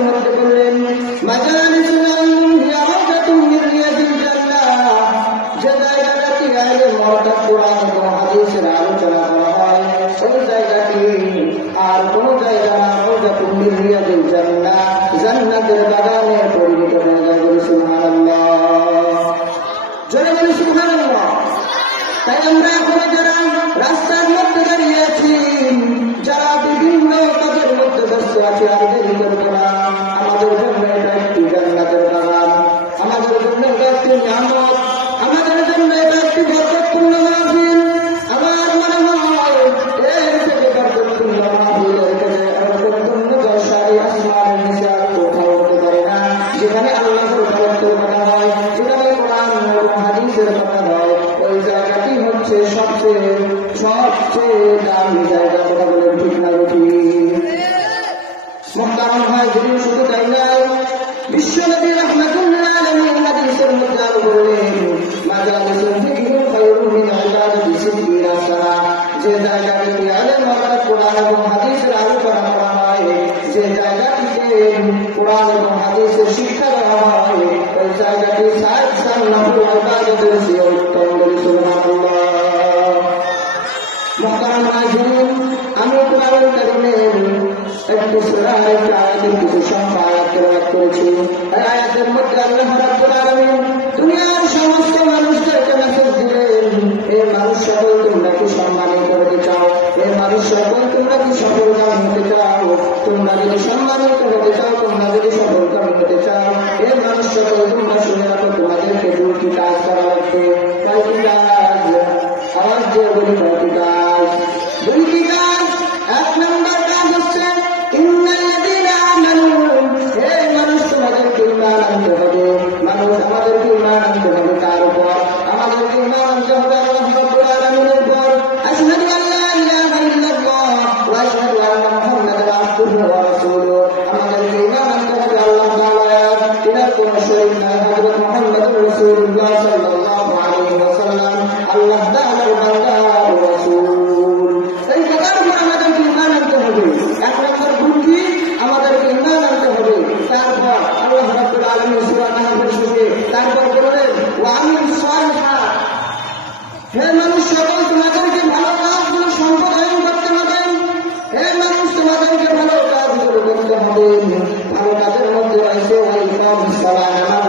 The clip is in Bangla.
হাদিসের মধ্যে বললেন মাজালিসুল ইলম হিয়া রাওদাতুম মিন রিয়াদিল জান্নাহ, যে জায়গাটি ইলম অর্থাৎ কোরআন এবং হাদিসের আলোচনা করা হয় ওই জায়গাটি আর কোন জায়গা না, রাওদাতুম মিন রিয়াদিল জান্নাহ, জান্নাতের বাগানে পরিণত হয়ে যাবে। সুবহানাল্লাহ, জোরে বলি সুবহানাল্লাহ। তাই আমরা এখন যারা রাস্তার মধ্যে দাঁড়িয়ে আছি, যারা বিভিন্ন কাজের মধ্যে ব্যস্ত আছি, আর দেরি করবো না। আমাদের জন্য এটা একটি জান্নাতের বাগান, আমাদের জন্য এটা একটি নিয়ামত, আমাদের জন্য এটা একটি বরকতপূর্ণ মাহফিল। আমার মনে হয় এর থেকে বরকতপূর্ণ মাহফিল, এর থেকে বরকতপূর্ণ জলসায় আসমানের নিচে আর কোথাও হতে পারে না। যেখানে আল্লাহর বরকতের কথা হয়, যেখানে কোরআন এবং হাদিসের কথা হয়, ওই জায়গাটি হচ্ছে সবচেয়ে দামি জায়গা। কথা বলেন ঠিক না ঠিক? মুহতারাম ভাই, যদি শুধু তাই নয়, বিশ্বনবী রাহমাতুল্লিল আলামিন হাদিসের মধ্যে আরো বললেন মাজালিসুল যিকরি খায়রুম মিন ইবাদাতি সিদ্দিনা সানা, যে জায়গাটিতে ইলম অর্থাৎ কোরআন এবং হাদিসের আলোচনা করা হয়, যে জায়গাটিতে কোরআন এবং হাদিসের শিক্ষা দেওয়া হয়, ওই জায়গাটি 60 নফল ইবাদতের চেয়ে উত্তম। সুবহানাল্লাহ। মুহতারাম হাজিরিন, আমি কোরআনুল কারীমের একটি সূরা একটি আয়াতের কিছু সংখ্যা আয়াত তেলাওয়াত করেছি। এই আয়াতের মধ্যে আল্লাহ রাব্বুল আলামিন দুনিয়ার সমস্ত মানুষদেরকে মেসেজ দিলেন, এই মানুষ সকল তোমরা কি সম্মানিত হতে চাও? এই মানুষ সকল তোমরা কি সফলকাম হতে চাও? তোমরা যদি সম্মানিত হতে চাও, তোমরা যদি সফলকাম হতে চাও, এই মানুষ সকল তোমরা শুনে রাখো, তোমাদেরকে দুটি কাজ করা লাগবে। কয়টি কাজ? আওয়াজ দিয়ে বলি, কয়টি কাজ? দুইটি কাজ। এক নম্বর কাজ হচ্ছে ইন্নাল্লাযীনা আমানু, হে মানুষ তোমাদেরকে ঈমান আনতে হবে। মানুষ আমাদেরকে ঈমান আনতে হবে তার উপর, আমাদেরকে ঈমান আনতে হবে আল্লাহ রাব্বুল আলামিনের উপর। আশহাদু আল্লা ইলাহা ইল্লাল্লাহ ওয়া আশহাদু আন্না মুহাম্মাদান আবদুহু ওয়া রাসূলুহু, আমাদেরকে ঈমান আনতে হবে আল্লাহ তাআলা তিনার কোন শরীক নাই, হযরত মুহাম্মদুর রাসূলুল্লাহ সাল্লাল্লাহু আলাইহি ওয়াসাল্লাম আল্লাহ তাআলার বান্দা ও রাসূল। এই কথার উপর আমাদেরকে ঈমান আনতে হবে। এক নম্বর গুণ কি? আমাদেরকে ঈমান আনতে হবে। তারপর আল্লাহ রাব্বুল আলামিন সূরা নাহলের শুরুতে তারপর বললেন ওয়া আমিলুস সালিহাত, হে মানুষ সকল তোমাদেরকে ভালো কাজগুলো সম্পাদন করতে হবে। হে মানুষ তোমাদেরকে ভালো কাজগুলো করতে হবে। ভালো কাজের মধ্যে রয়েছে ওয়া ইকামুস সালাত, নামাজ